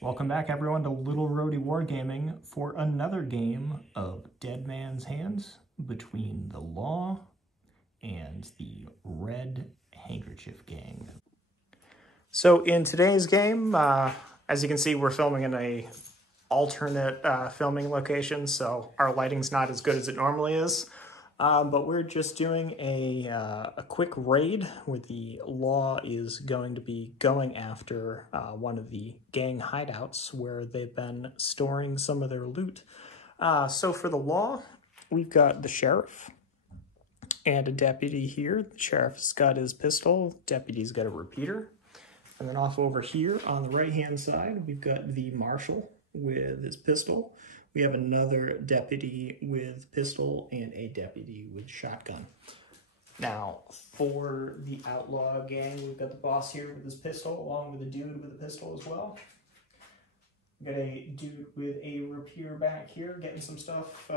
Welcome back, everyone, to Little Roadie Wargaming for another game of Dead Man's Hands between the Law and the Red Handkerchief Gang. So in today's game, as you can see, we're filming in a alternate filming location, so our lighting's not as good as it normally is. But we're just doing a quick raid where the Law is going to be going after one of the gang hideouts where they've been storing some of their loot. So for the Law, we've got the sheriff and a deputy here. The sheriff's got his pistol, deputy's got a repeater. And then off over here on the right-hand side, we've got the marshal with his pistol. We have another deputy with pistol and a deputy with shotgun. Now, for the outlaw gang, we've got the boss here with his pistol, along with a dude with a pistol as well. We've got a dude with a repeater back here, getting some stuff,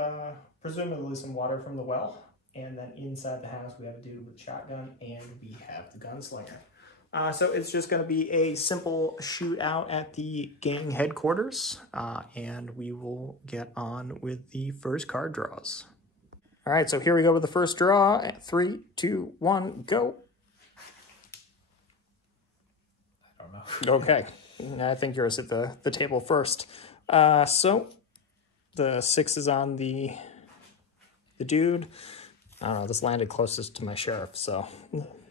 presumably some water from the well. And then inside the house, we have a dude with a shotgun, and we have the gunslinger. So it's just going to be a simple shootout at the gang headquarters, and we will get on with the first card draws. All right, so here we go with the first draw. 3, 2, 1, go. I don't know. Okay, I think yours at the table first. So the 6 is on the dude. I don't know, this landed closest to my sheriff, so...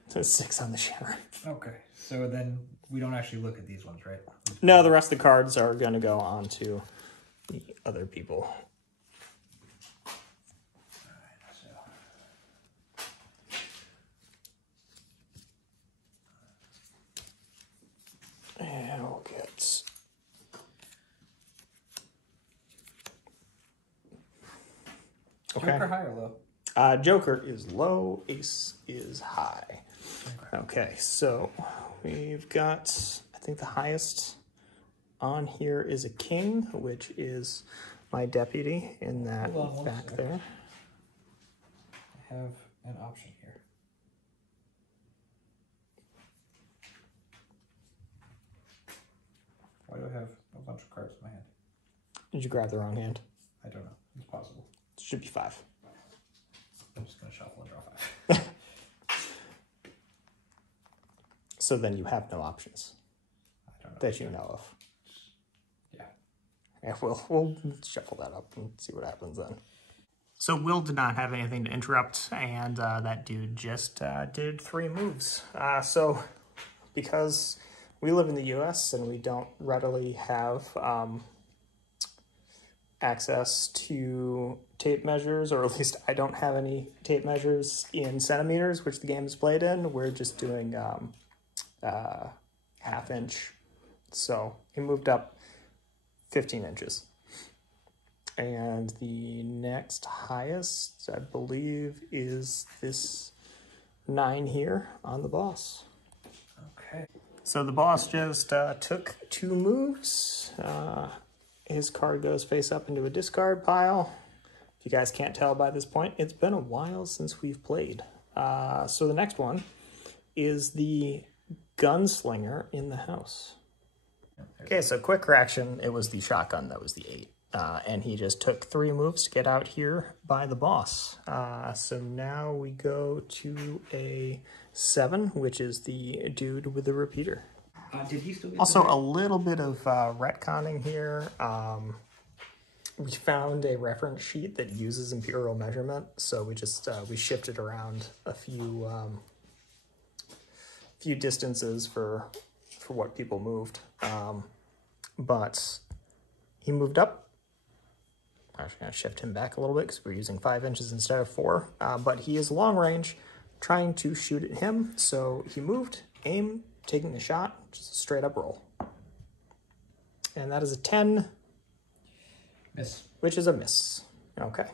So 6 on the sheriff. Okay, so then we don't actually look at these ones, right? No, the rest of the cards are going to go on to the other people. Alright, so... And we'll get... Okay. Joker high or low? Joker is low, ace is high. Okay, so we've got, I think the highest on here is a king, which is my deputy in that back there. I have an option here. Why do I have a bunch of cards in my hand? Did you grab the wrong hand? I don't know. It's possible. It should be 5. I'm just going to shuffle and draw 5. So then you have no options. I don't know. That you know of. Yeah. Yeah, we'll shuffle that up and see what happens then. So Will did not have anything to interrupt, and that dude just did 3 moves. So because we live in the US and we don't readily have access to tape measures, or at least I don't have any tape measures in centimeters, which the game is played in, we're just doing half inch. So he moved up 15 inches. And the next highest, I believe, is this 9 here on the boss. Okay. So the boss just took 2 moves. His card goes face up into a discard pile. If you guys can't tell by this point, it's been a while since we've played. So the next one is the gunslinger in the house. Okay, so quick reaction, it was the shotgun that was the 8. And he just took 3 moves to get out here by the boss. So now we go to a 7, which is the dude with the repeater. Did he still get Also, a little bit of retconning here. We found a reference sheet that uses imperial measurement, so we just we shifted around a few distances for what people moved. But he moved up. I'm actually going to shift him back a little bit because we're using 5 inches instead of 4. But he is long range, trying to shoot at him. So he moved, aim, taking the shot, just a straight up roll. And that is a 10. Miss. Which is a miss. Okay.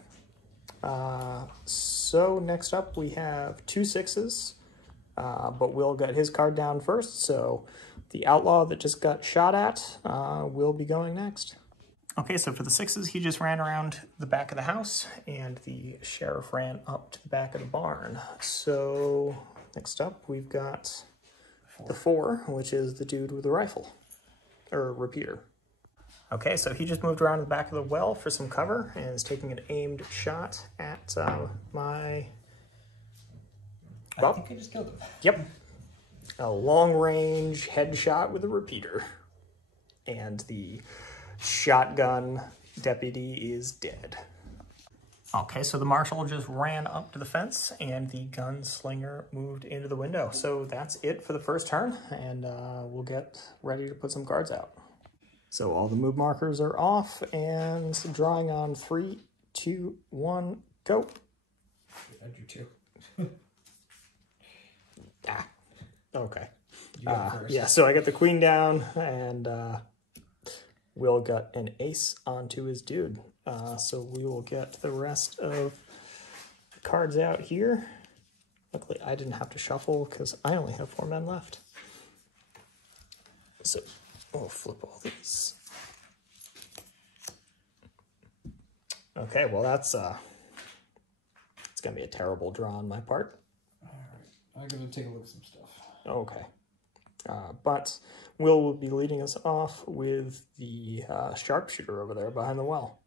So next up we have 2 6s. But Will got his card down first. So the outlaw that just got shot at will be going next. Okay, so for the 6s, he just ran around the back of the house, and the sheriff ran up to the back of the barn. So next up, we've got the 4, which is the dude with the rifle, or repeater. Okay, so he just moved around the back of the well for some cover and is taking an aimed shot at my... I think I just killed him. Yep. A long-range headshot with a repeater. And the shotgun deputy is dead. Okay, so the marshal just ran up to the fence and the gunslinger moved into the window. So that's it for the first turn, and we'll get ready to put some cards out. So all the move markers are off and drawing on 3, 2, 1, go. I drew 2. Okay. You go first. Yeah, so I got the queen down and Will got an ace onto his dude. So we will get the rest of the cards out here. Luckily, I didn't have to shuffle because I only have 4 men left. So we'll flip all these. Okay, well that's it's gonna be a terrible draw on my part. All right, I'm gonna take a look at some stuff. Okay, but Will be leading us off with the sharpshooter over there behind the well.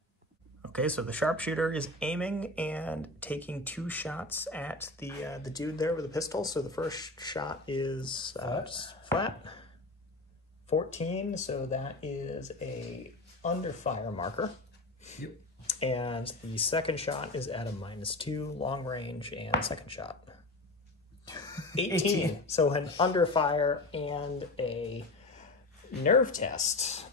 Okay, so the sharpshooter is aiming and taking 2 shots at the dude there with the pistol. So the first shot is just flat. 14, so that is a under fire marker. Yep. And the second shot is at a -2, long range, and second shot. 18. So an under fire and a nerve test.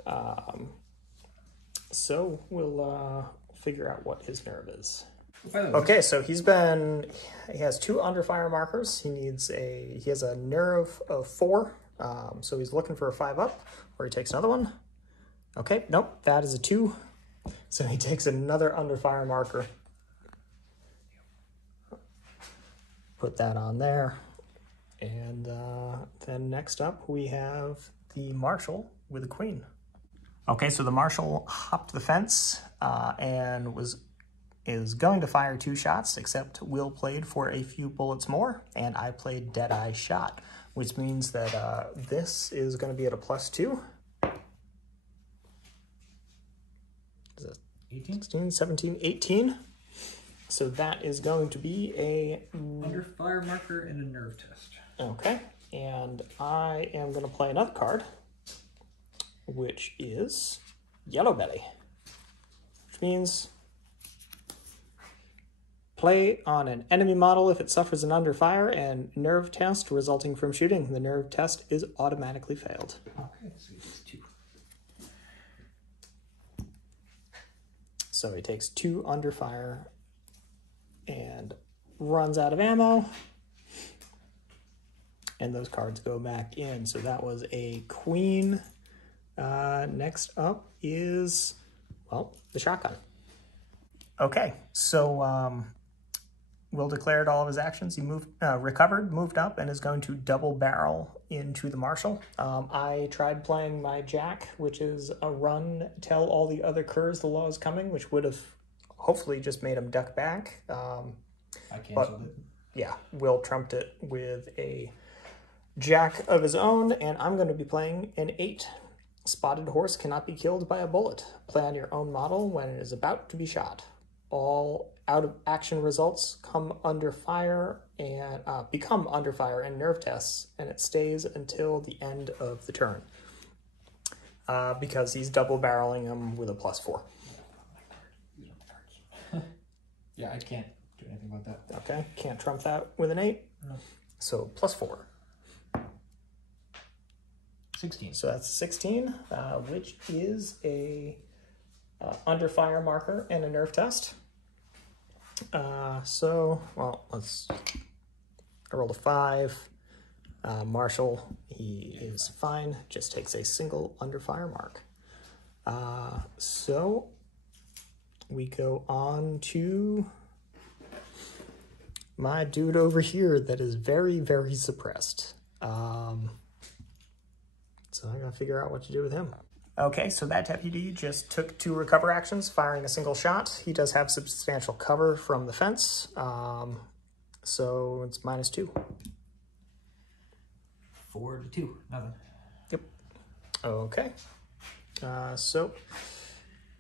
So we'll figure out what his nerve is. Okay, so he has 2 under fire markers. He has a nerve of 4. So he's looking for a 5 up, or he takes another one. Okay, nope, that is a 2. So he takes another under fire marker. Put that on there. And then next up we have the marshal with the queen. Okay, so the marshal hopped the fence and is going to fire 2 shots, except Will played for a few bullets more, and I played Deadeye Shot, which means that this is going to be at a +2. Is it 18? 16, 17, 18? So that is going to be a... Under fire marker and a nerve test. Okay, and I am going to play another card, which is Yellow Belly, which means play on an enemy model if it suffers an under fire and nerve test resulting from shooting. The nerve test is automatically failed. Okay, so he takes 2. So he takes 2 under fire and runs out of ammo. And those cards go back in. So that was a queen. Next up is, well, the shotgun. Okay, so Will declared all of his actions. He recovered, moved up, and is going to double barrel into the marshal. I tried playing my jack, which is a run, tell all the other curs the law is coming, which would have hopefully just made him duck back. I canceled it. Yeah, Will trumped it with a jack of his own, and I'm going to be playing an 8. Spotted horse cannot be killed by a bullet. Play on your own model when it is about to be shot. All out of action results come under fire and become under fire and nerve tests, and it stays until the end of the turn because he's double barreling him with a +4. Yeah, I can't do anything about that. Okay, can't trump that with an 8. No. So +4. 16. So that's 16, which is a under fire marker and a nerve test. Well, I rolled a 5. Marshall, he is fine, just takes a single under fire mark. So we go on to my dude over here that is very, very suppressed. So I gotta figure out what to do with him. Okay, so that deputy just took 2 recover actions, firing a single shot. He does have substantial cover from the fence, so it's -2. 4 to 2, nothing. Yep. Okay. So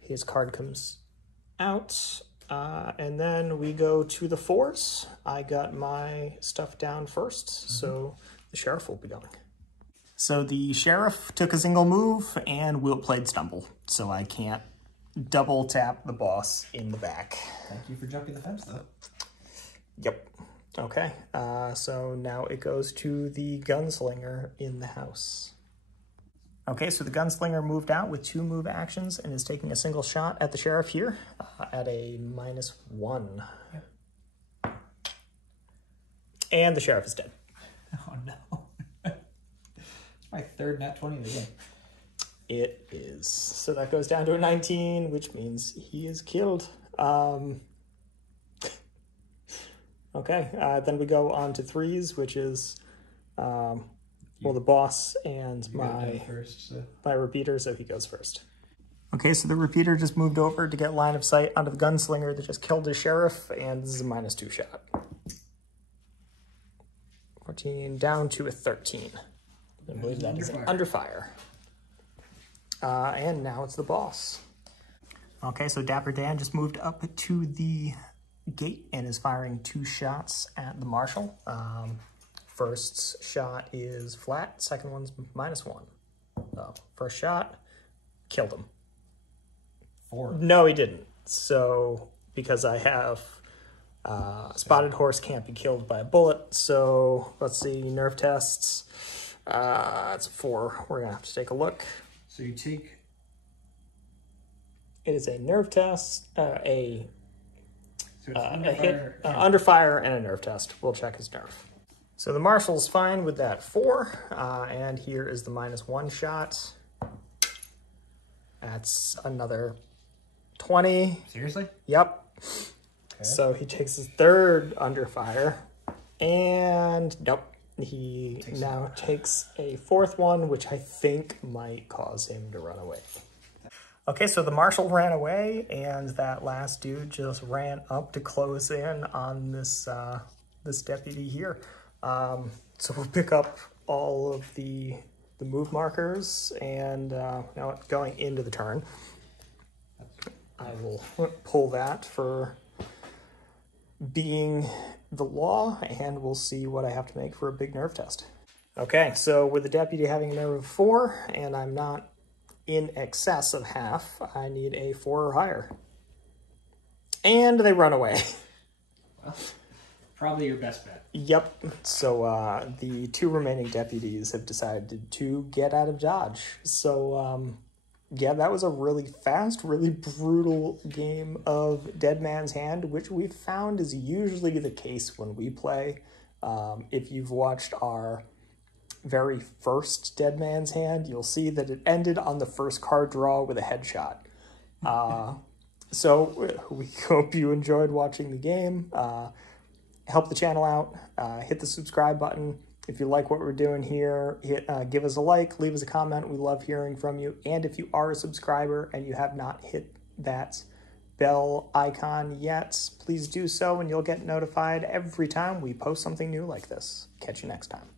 his card comes out, and then we go to the 4s. I got my stuff down first, so the sheriff will be going. So the sheriff took a single move, and Wilt played stumble, so I can't double tap the boss in the back. Thank you for jumping the fence, though. Yep. Okay, so now it goes to the gunslinger in the house. Okay, so the gunslinger moved out with 2 move actions and is taking a single shot at the sheriff here at a -1. Yep. And the sheriff is dead. Oh, no. It's my 3rd nat 20 of the game. It is. So that goes down to a 19, which means he is killed. Okay, then we go on to 3s, which is, well, the boss and my repeater, so he goes first. Okay, so the repeater just moved over to get line of sight onto the gunslinger that just killed the sheriff, and this is a -2 shot. 14 down to a 13. I believe that is under fire. And now it's the boss. Okay, so Dapper Dan just moved up to the gate and is firing 2 shots at the marshal. First shot is flat, second one's -1. First shot, killed him. 4. No, he didn't. So, because I have spotted horse can't be killed by a bullet, so let's see, nerve tests. It's a 4. We're gonna have to take a look. So you take... It is a nerve test, So it's a hit, under fire, and a nerve test. We'll check his nerve. So the marshal's fine with that 4, and here is the -1 shot. That's another 20. Seriously? Yep. Okay. So he takes his 3rd under fire, and nope. He now takes a 4th one, which I think might cause him to run away. Okay, so the marshal ran away, and that last dude just ran up to close in on this this deputy here. So we'll pick up all of the move markers, and now going into the turn, I will pull that for being the law, and we'll see what I have to make for a big nerve test. Okay, so with the deputy having a nerve of 4, and I'm not in excess of half, I need a 4 or higher. And they run away. Well, probably your best bet. Yep, so the 2 remaining deputies have decided to get out of Dodge. So, yeah, that was a really fast, really brutal game of Dead Man's Hand, which we've found is usually the case when we play. If you've watched our very first Dead Man's Hand, you'll see that it ended on the first card draw with a headshot. So we hope you enjoyed watching the game. Help the channel out. Hit the subscribe button. If you like what we're doing here, give us a like, leave us a comment. We love hearing from you. And if you are a subscriber and you have not hit that bell icon yet, please do so, and you'll get notified every time we post something new like this. Catch you next time.